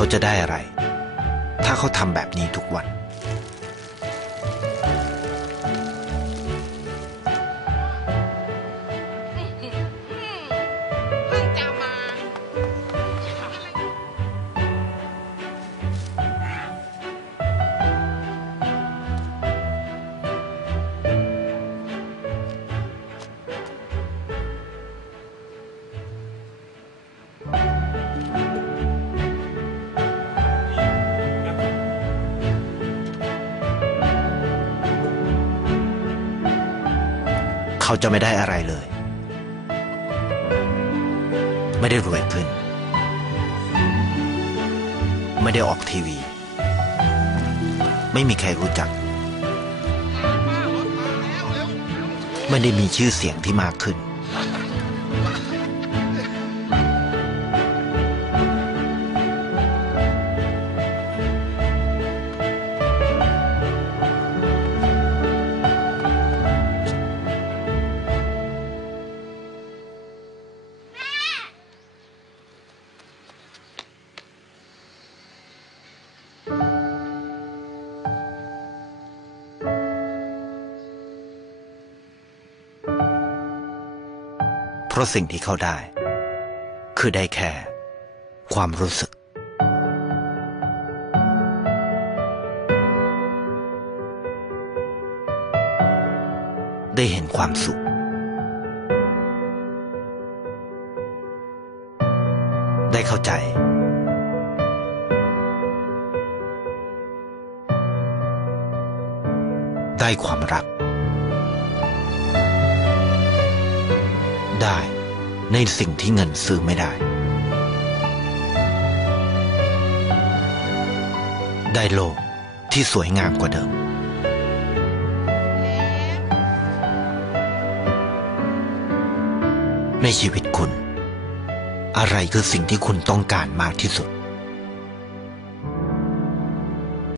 เขาจะได้อะไรถ้าเขาทำแบบนี้ทุกวันเขาจะไม่ได้อะไรเลยไม่ได้รวยขึ้นไม่ได้ออกทีวีไม่มีใครรู้จักไม่ได้มีชื่อเสียงที่มากขึ้นเพราะสิ่งที่เขาได้คือได้แค่ความรู้สึกได้เห็นความสุขได้เข้าใจได้ความรักได้ในสิ่งที่เงินซื้อไม่ได้ได้โลกที่สวยงามกว่าเดิมในชีวิตคุณอะไรคือสิ่งที่คุณต้องการมากที่สุด